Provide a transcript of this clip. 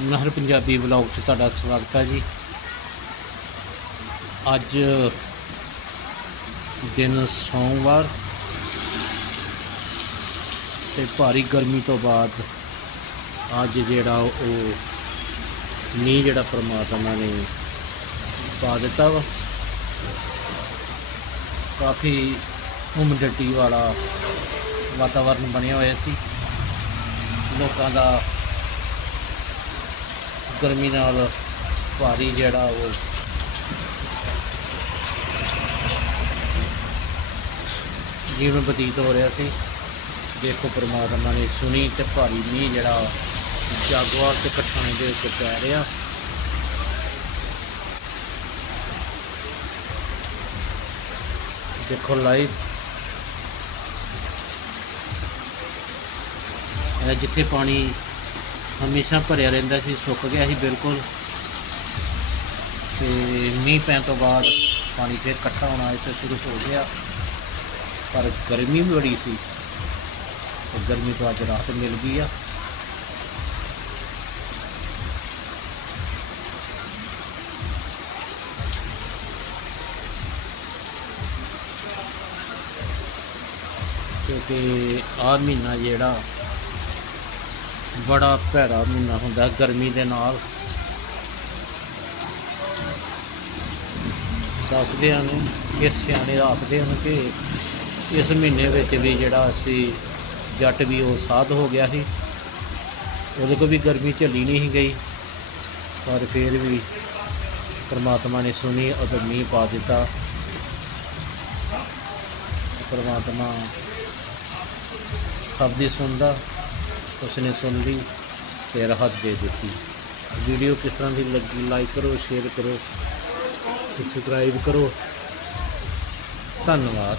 ਨਹਿਰ ਪੰਜਾਬੀ ਵਲੌਗ 'ਚ ਤੁਹਾਡਾ ਸਵਾਗਤ ਹੈ ਜੀ। ਅੱਜ ਦਿਨ ਸੋਮਵਾਰ ਤੇ ਭਾਰੀ ਗਰਮੀ ਤੋਂ ਬਾਅਦ ਅੱਜ ਜਿਹੜਾ ਉਹ ਮੀਂਹ ਜਿਹੜਾ ਪਰਮਾਤਮਾ ਨੇ ਪਾ ਦਿੱਤਾ ਵਾ। ਕਾਫੀ ਹਿਊਮਿਡਿਟੀ ਵਾਲਾ ਵਾਤਾਵਰਨ ਬਣਿਆ ਹੋਇਆ ਸੀ। ਲੋਕਾਂ ਦਾ ਗਰਮੀ ਨਾਲ ਭਾਰੀ ਜਿਹੜਾ ਉਹ। ਜੀਵਨ ਬਤੀਤ ਹੋ ਰਿਹਾ ਸੀ। ਦੇਖੋ ਪਰਮਾਤਮਾ ਨੇ ਸੁਣੀ ਤੇ ਭਾਰੀ ਮੀਂਹ ਜਿਹੜਾ ਜਾਗਵਾਰ ਤੇ ਪਠਾਣੇ ਦੇ ਉੱਤੇ ਪੈ ਰਿਹਾ। ਦੇਖੋ ਲਾਈਵ। ਜਿੱਥੇ ਪਾਣੀ ਹਮੇਸ਼ਾ ਭਰਿਆ ਰਹਿੰਦਾ ਸੀ, ਸੁੱਕ ਗਿਆ ਸੀ ਬਿਲਕੁਲ। ਤੇ ਮੀਂਹ ਪੈਣ ਤੋਂ ਬਾਅਦ ਪਾਣੀ ਫਿਰ ਇਕੱਠਾ ਹੋਣਾ ਇੱਥੇ ਸ਼ੁਰੂ ਹੋ ਗਿਆ। ਪਰ ਗਰਮੀ ਵੀ ਬੜੀ ਸੀ। ਤੇ ਗਰਮੀ ਤੋਂ ਅੱਜ ਰਾਹਤ ਮਿਲ ਗਈ ਆ। ਕਿਉਂਕਿ ਆਹ ਮਹੀਨਾ ਜਿਹੜਾ ਬੜਾ ਭੈੜਾ ਮਹੀਨਾ ਹੁੰਦਾ ਗਰਮੀ ਦੇ ਨਾਲ। ਦੱਸਦੇ ਹਨ ਕਿ ਸਿਆਣੇ ਆਖਦੇ ਹਨ ਕਿ ਇਸ ਮਹੀਨੇ ਵਿੱਚ ਵੀ ਜਿਹੜਾ ਅਸੀਂ ਜੱਟ ਵੀ ਉਹ ਸਾਧ ਹੋ ਗਿਆ ਸੀ। ਉਹਦੇ ਕੋਲ ਵੀ ਗਰਮੀ ਝੱਲੀ ਨਹੀਂ ਸੀ ਗਈ, ਪਰ ਫਿਰ ਵੀ ਪਰਮਾਤਮਾ ਨੇ ਸੁਣੀ ਅਤੇ ਮੀਂਹ ਪਾ ਦਿੱਤਾ। ਪਰਮਾਤਮਾ ਸਭ ਦੀ ਸੁਣਦਾ। ਉਸਨੇ ਸੁਣ ਲਈ ਤੇ ਰਾਹਤ ਦੇ ਦਿੱਤੀ। ਵੀਡੀਓ ਕਿਸ ਤਰ੍ਹਾਂ ਦੀ ਲੱਗੀ ਲਾਈਕ ਕਰੋ ਸ਼ੇਅਰ ਕਰੋ ਸਬਸਕ੍ਰਾਈਬ ਕਰੋ। ਧੰਨਵਾਦ।